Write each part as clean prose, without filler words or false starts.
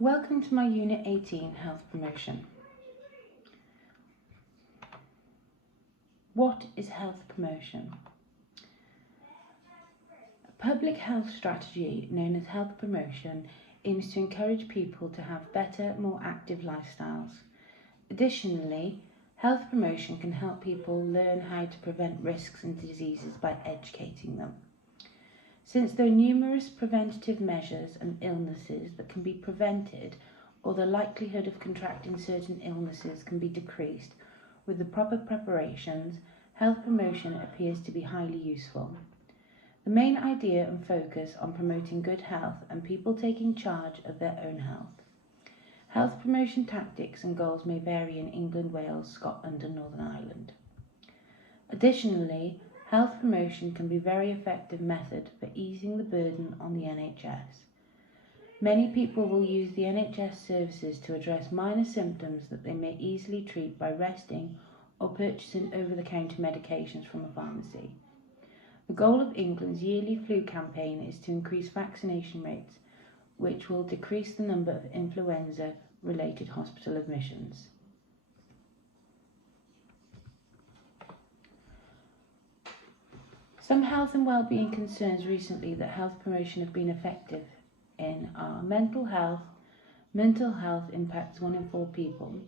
Welcome to my Unit 18 Health Promotion. What is health promotion? A public health strategy known as health promotion aims to encourage people to have better, more active lifestyles. Additionally, health promotion can help people learn how to prevent risks and diseases by educating them. Since there are numerous preventative measures and illnesses that can be prevented, or the likelihood of contracting certain illnesses can be decreased, with the proper preparations, health promotion appears to be highly useful. The main idea and focus on promoting good health and people taking charge of their own health. Health promotion tactics and goals may vary in England, Wales, Scotland and Northern Ireland. Additionally, health promotion can be a very effective method for easing the burden on the NHS. Many people will use the NHS services to address minor symptoms that they may easily treat by resting or purchasing over-the-counter medications from a pharmacy. The goal of England's yearly flu campaign is to increase vaccination rates, which will decrease the number of influenza-related hospital admissions. Some health and well-being concerns recently that health promotion have been effective in are mental health. Mental health impacts 1 in 4 people.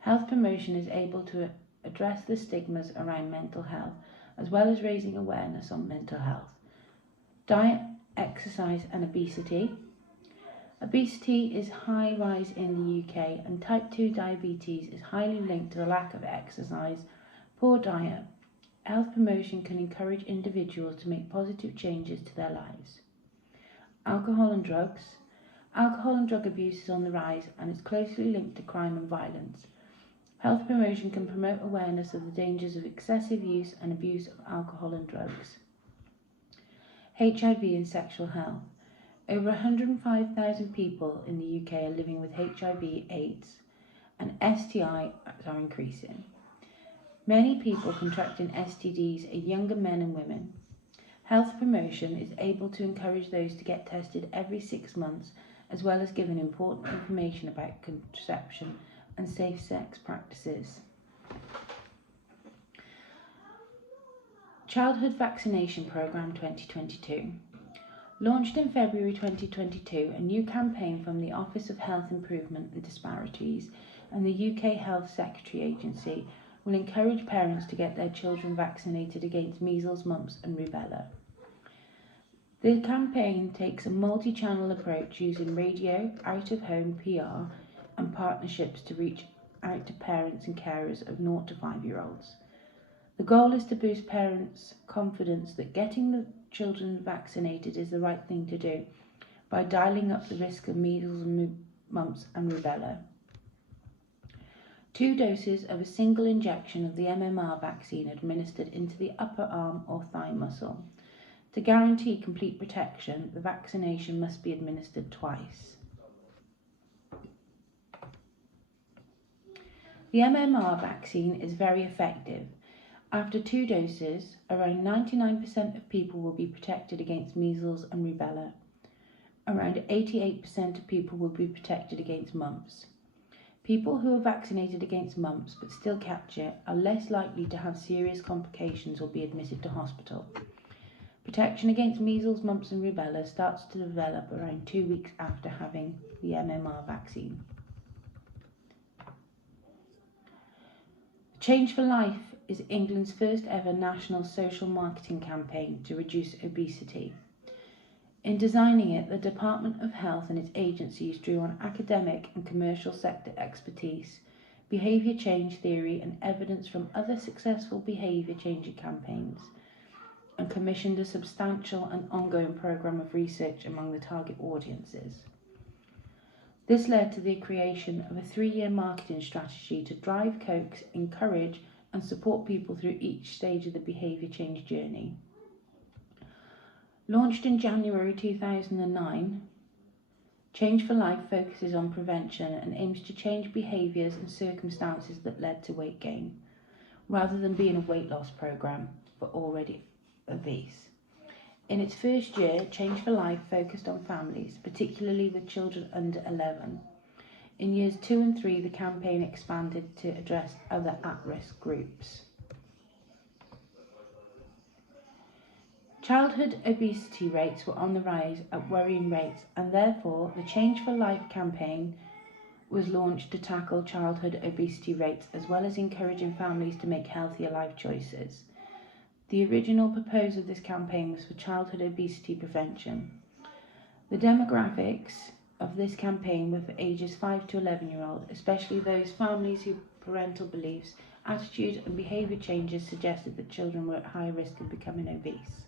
Health promotion is able to address the stigmas around mental health, as well as raising awareness on mental health. Diet, exercise and obesity. Obesity is high rise in the UK, and type 2 diabetes is highly linked to the lack of exercise, poor diet. Health promotion can encourage individuals to make positive changes to their lives. Alcohol and drugs. Alcohol and drug abuse is on the rise and is closely linked to crime and violence. Health promotion can promote awareness of the dangers of excessive use and abuse of alcohol and drugs. HIV and sexual health. Over 105,000 people in the UK are living with HIV/AIDS, and STIs are increasing. Many people contracting STDs are younger men and women. Health promotion is able to encourage those to get tested every 6 months, as well as giving important information about contraception and safe sex practices. Childhood Vaccination Programme 2022. Launched in February 2022, a new campaign from the Office of Health Improvement and Disparities and the UK Health Secretary Agency will encourage parents to get their children vaccinated against measles, mumps and rubella. The campaign takes a multi-channel approach using radio, out-of-home PR and partnerships to reach out to parents and carers of 0 to 5-year-olds. The goal is to boost parents' confidence that getting the children vaccinated is the right thing to do by dialing up the risk of measles and mumps and rubella. 2 doses of a single injection of the MMR vaccine administered into the upper arm or thigh muscle. To guarantee complete protection, the vaccination must be administered twice. The MMR vaccine is very effective. After 2 doses, around 99% of people will be protected against measles and rubella. Around 88% of people will be protected against mumps. People who are vaccinated against mumps but still catch it are less likely to have serious complications or be admitted to hospital. Protection against measles, mumps and rubella starts to develop around 2 weeks after having the MMR vaccine. Change for Life is England's first ever national social marketing campaign to reduce obesity. In designing it, the Department of Health and its agencies drew on academic and commercial sector expertise, behaviour change theory and evidence from other successful behaviour changing campaigns, and commissioned a substantial and ongoing programme of research among the target audiences. This led to the creation of a 3-year marketing strategy to drive, coax, encourage and support people through each stage of the behaviour change journey. Launched in January 2009, Change for Life focuses on prevention and aims to change behaviours and circumstances that led to weight gain, rather than being a weight loss programme for already obese. In its first year, Change for Life focused on families, particularly with children under 11. In years 2 and 3, the campaign expanded to address other at-risk groups. Childhood obesity rates were on the rise at worrying rates, and therefore the Change for Life campaign was launched to tackle childhood obesity rates as well as encouraging families to make healthier life choices. The original proposal of this campaign was for childhood obesity prevention. The demographics of this campaign were for ages 5 to 11-year-old, especially those families whose parental beliefs, attitude and behaviour changes suggested that children were at high risk of becoming obese.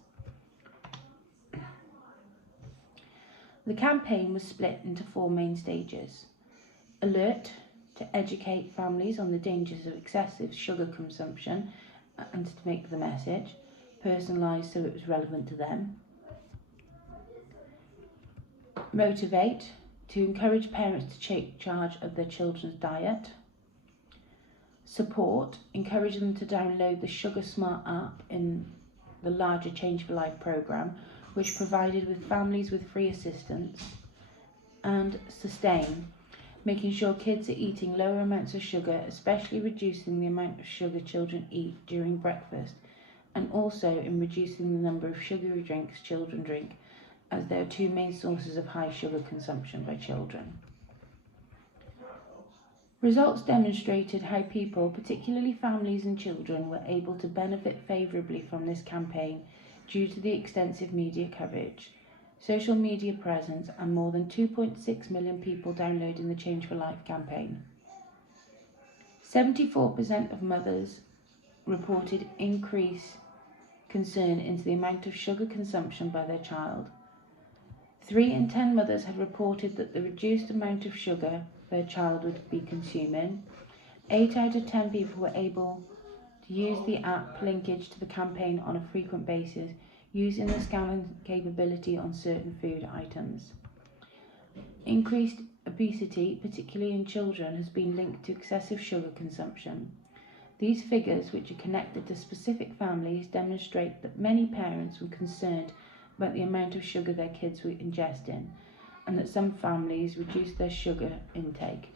The campaign was split into 4 main stages. Alert, to educate families on the dangers of excessive sugar consumption and to make the message personalised so it was relevant to them. Motivate, to encourage parents to take charge of their children's diet. Support, encourage them to download the Sugar Smart app in the larger Change for Life programme, which provided with families with free assistance. And sustain, making sure kids are eating lower amounts of sugar, especially reducing the amount of sugar children eat during breakfast, and also in reducing the number of sugary drinks children drink, as there are 2 main sources of high sugar consumption by children. Results demonstrated how people, particularly families and children, were able to benefit favourably from this campaign due to the extensive media coverage, social media presence and more than 2.6 million people downloading the Change for Life campaign. 74% of mothers reported increased concern into the amount of sugar consumption by their child. 3 in 10 mothers had reported that the reduced amount of sugar their child would be consuming. 8 out of 10 people were able to use the app linkage to the campaign on a frequent basis, using the scanning capability on certain food items. Increased obesity, particularly in children, has been linked to excessive sugar consumption. These figures, which are connected to specific families, demonstrate that many parents were concerned about the amount of sugar their kids were ingesting, and that some families reduced their sugar intake.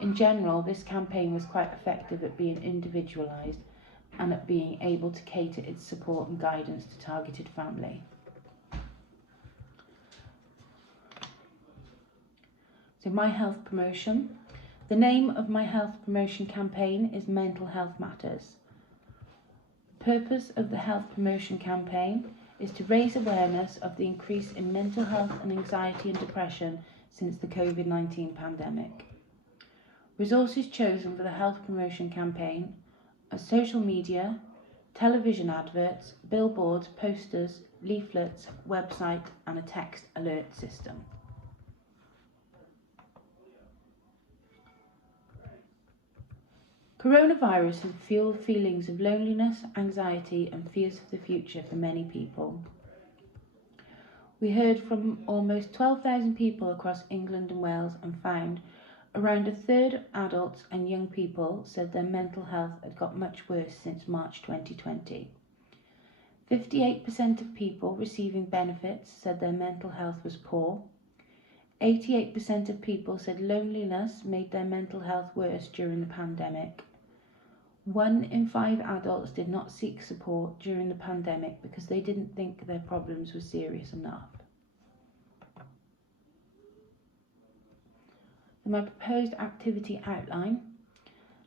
In general, this campaign was quite effective at being individualised and at being able to cater its support and guidance to targeted family. So My Health Promotion. The name of My Health Promotion campaign is Mental Health Matters. The purpose of the Health Promotion campaign is to raise awareness of the increase in mental health and anxiety and depression since the COVID-19 pandemic. Resources chosen for the Health Promotion campaign are social media, television adverts, billboards, posters, leaflets, website and a text alert system. Coronavirus has fueled feelings of loneliness, anxiety and fears for the future for many people. We heard from almost 12,000 people across England and Wales and found around a third of adults and young people said their mental health had got much worse since March 2020. 58% of people receiving benefits said their mental health was poor. 88% of people said loneliness made their mental health worse during the pandemic. 1 in 5 adults did not seek support during the pandemic because they didn't think their problems were serious enough. My proposed activity outline.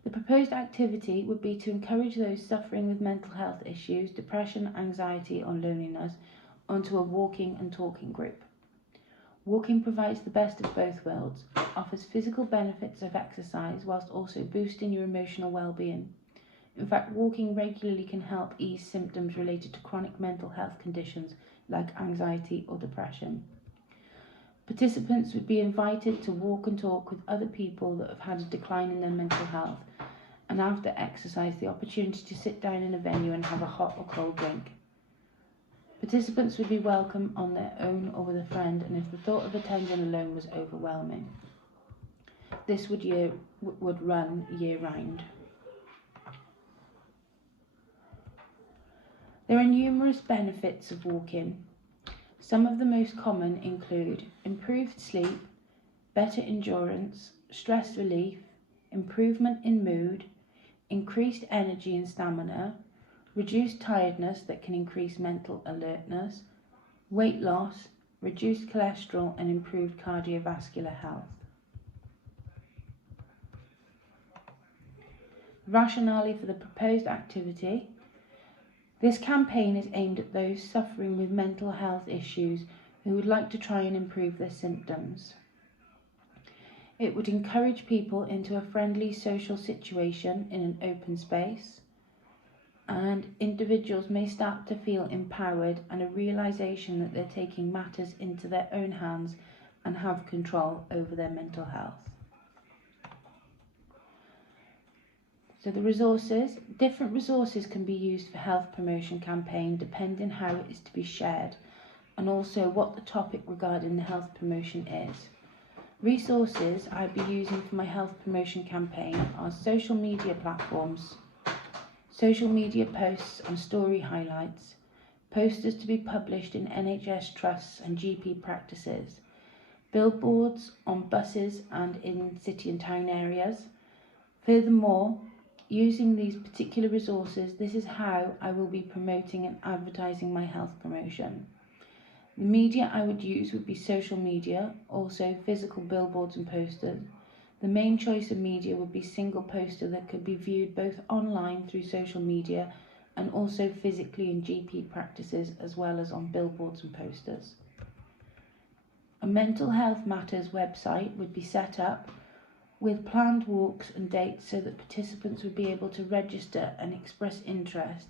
The proposed activity would be to encourage those suffering with mental health issues, depression, anxiety or loneliness onto a walking and talking group. Walking provides the best of both worlds, offers physical benefits of exercise whilst also boosting your emotional well-being. In fact, walking regularly can help ease symptoms related to chronic mental health conditions like anxiety or depression. Participants would be invited to walk and talk with other people that have had a decline in their mental health, and after exercise the opportunity to sit down in a venue and have a hot or cold drink. Participants would be welcome on their own or with a friend, and if the thought of attending alone was overwhelming. This would run year round. There are numerous benefits of walking. Some of the most common include improved sleep, better endurance, stress relief, improvement in mood, increased energy and stamina, reduced tiredness that can increase mental alertness, weight loss, reduced cholesterol and improved cardiovascular health. Rationale for the proposed activity. This campaign is aimed at those suffering with mental health issues who would like to try and improve their symptoms. It would encourage people into a friendly social situation in an open space, and individuals may start to feel empowered and a realisation that they're taking matters into their own hands and have control over their mental health. So the resources, different resources can be used for health promotion campaign depending how it is to be shared and also what the topic regarding the health promotion is. Resources I'd be using for my health promotion campaign are social media platforms, social media posts and story highlights, posters to be published in NHS trusts and GP practices, billboards on buses and in city and town areas. Furthermore, using these particular resources, this is how I will be promoting and advertising my health promotion. The media I would use would be social media, also physical billboards and posters. The main choice of media would be single poster that could be viewed both online through social media and also physically in GP practices as well as on billboards and posters. A mental health matters website would be set up with planned walks and dates so that participants would be able to register and express interest.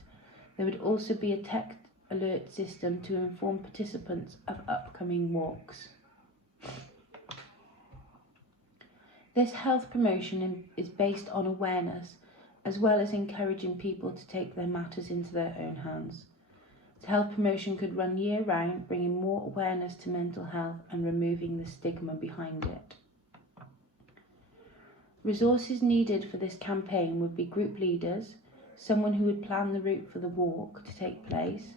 There would also be a text alert system to inform participants of upcoming walks. This health promotion is based on awareness as well as encouraging people to take their matters into their own hands. Health promotion could run year round, bringing more awareness to mental health and removing the stigma behind it. Resources needed for this campaign would be group leaders, someone who would plan the route for the walk to take place,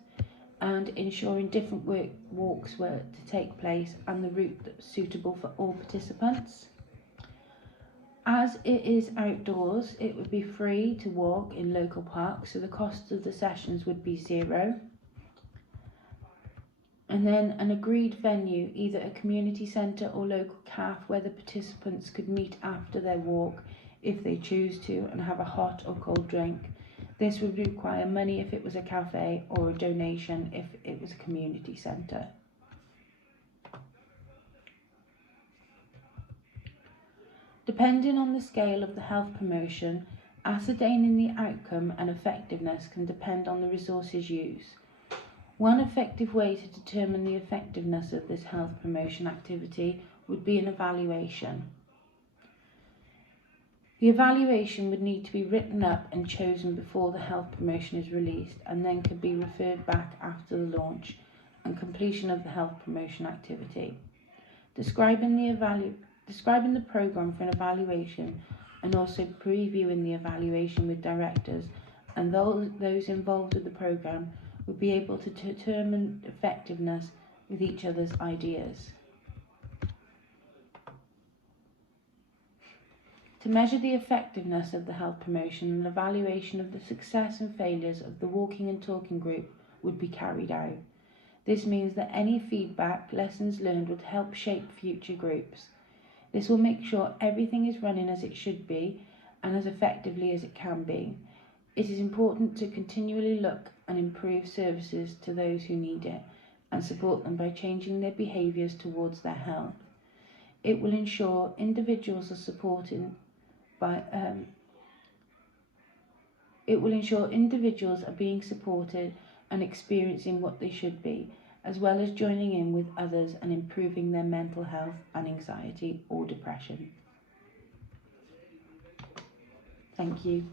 and ensuring different walks were to take place and the route that was suitable for all participants. As it is outdoors, it would be free to walk in local parks, so the cost of the sessions would be $0. And then an agreed venue, either a community centre or local cafe, where the participants could meet after their walk if they choose to and have a hot or cold drink. This would require money if it was a cafe or a donation if it was a community centre. Depending on the scale of the health promotion, ascertaining the outcome and effectiveness can depend on the resources used. One effective way to determine the effectiveness of this health promotion activity would be an evaluation. The evaluation would need to be written up and chosen before the health promotion is released and then could be referred back after the launch and completion of the health promotion activity. Describing the programme for an evaluation and also previewing the evaluation with directors and those involved with the programme would be able to determine effectiveness with each other's ideas. To measure the effectiveness of the health promotion, an evaluation of the success and failures of the walking and talking group would be carried out. This means that any feedback, lessons learned would help shape future groups. This will make sure everything is running as it should be and as effectively as it can be. It is important to continually look and improve services to those who need it and support them by changing their behaviours towards their health. It will ensure individuals are supported individuals are being supported and experiencing what they should be, as well as joining in with others and improving their mental health and anxiety or depression. Thank you.